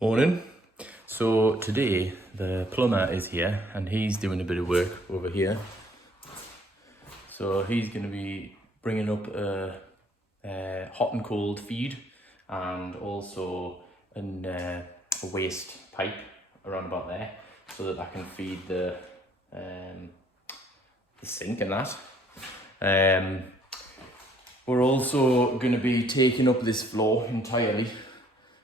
Morning. So today the plumber is here and he's doing a bit of work over here. So he's going to be bringing up a hot and cold feed and also a waste pipe around about there so that I can feed the sink and that. We're also going to be taking up this floor entirely.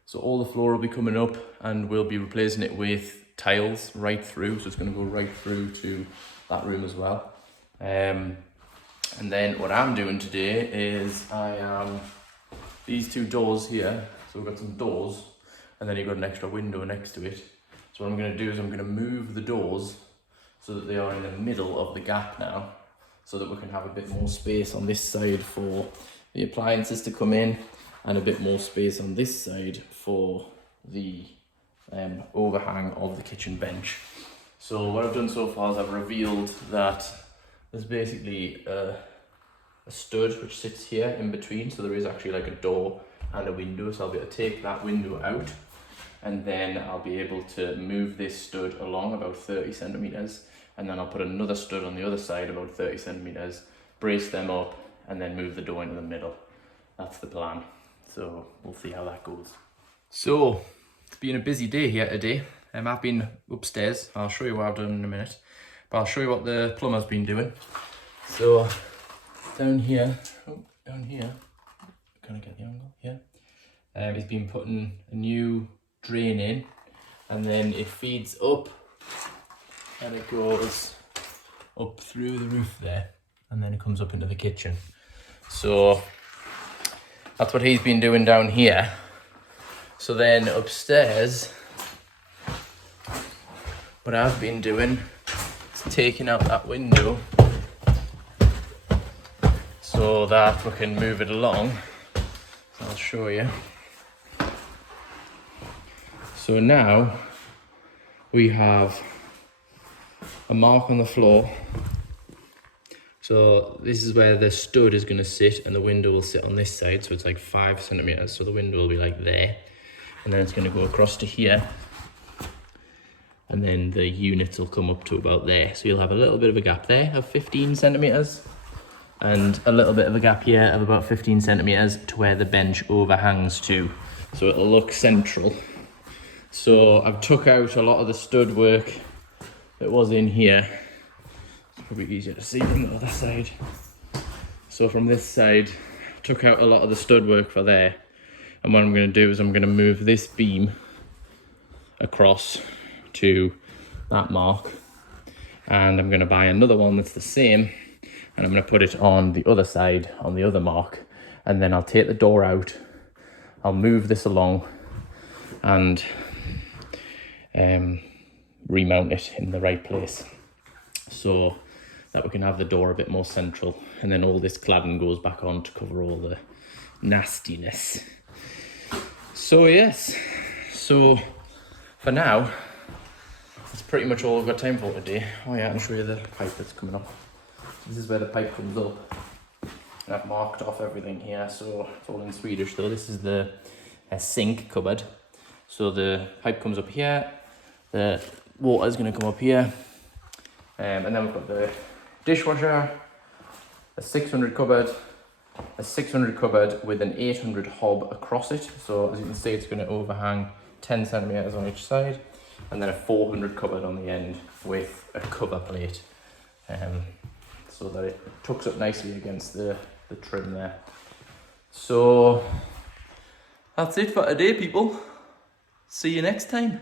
So all the floor will be coming up and we'll be replacing it with tiles right through. So it's going to go right through to that room as well. And then what I'm doing today is these two doors here. So we've got some doors and then you've got an extra window next to it. So what I'm going to do is I'm going to move the doors so that they are in the middle of the gap now, so that we can have a bit more space on this side for the appliances to come in and a bit more space on this side for the overhang of the kitchen bench. So what I've done so far is I've revealed that there's basically a stud which sits here in between, so there is actually like a door and a window, so I'll be able to take that window out and then I'll be able to move this stud along about 30 centimeters, and then I'll put another stud on the other side about 30 centimeters, brace them up and then move the door into the middle. That's the plan. So we'll see how that goes. So it's been a busy day here today. I've been upstairs. I'll show you what I've done in a minute, but I'll show you what the plumber's been doing. So down here, can I get the angle? Yeah. He's been putting a new drain in, and then it feeds up and it goes up through the roof there, and then it comes up into the kitchen. So that's what he's been doing down here. So then upstairs, what I've been doing is taking out that window so that we can move it along. So I'll show you. So now we have a mark on the floor. So this is where the stud is going to sit and the window will sit on this side. So it's like 5 centimeters. So the window will be like there. And then it's going to go across to here. And then the units will come up to about there. So you'll have a little bit of a gap there of 15 centimeters. And a little bit of a gap here of about 15 centimeters to where the bench overhangs to. So it'll look central. So I've took out a lot of the stud work that was in here. Probably easier to see from the other side. So from this side, took out a lot of the stud work for there. And what I'm going to do is I'm going to move this beam across to that mark. And I'm going to buy another one that's the same. And I'm going to put it on the other side, on the other mark. And then I'll take the door out. I'll move this along and remount it in the right place, so that we can have the door a bit more central, and then all this cladding goes back on to cover all the nastiness. So yes, so for now that's pretty much all I've got time for today. Oh yeah, I can show you the pipe that's coming up. This is where the pipe comes up, and I've marked off everything here, so it's all in Swedish though. This is the sink cupboard, so the pipe comes up here, the water is going to come up here, and then we've got the dishwasher, a 600 cupboard, a 600 cupboard with an 800 hob across it. So as you can see, it's going to overhang 10 centimeters on each side, and then a 400 cupboard on the end with a cover plate, so that it tucks up nicely against the trim there. So that's it for today, people. See you next time.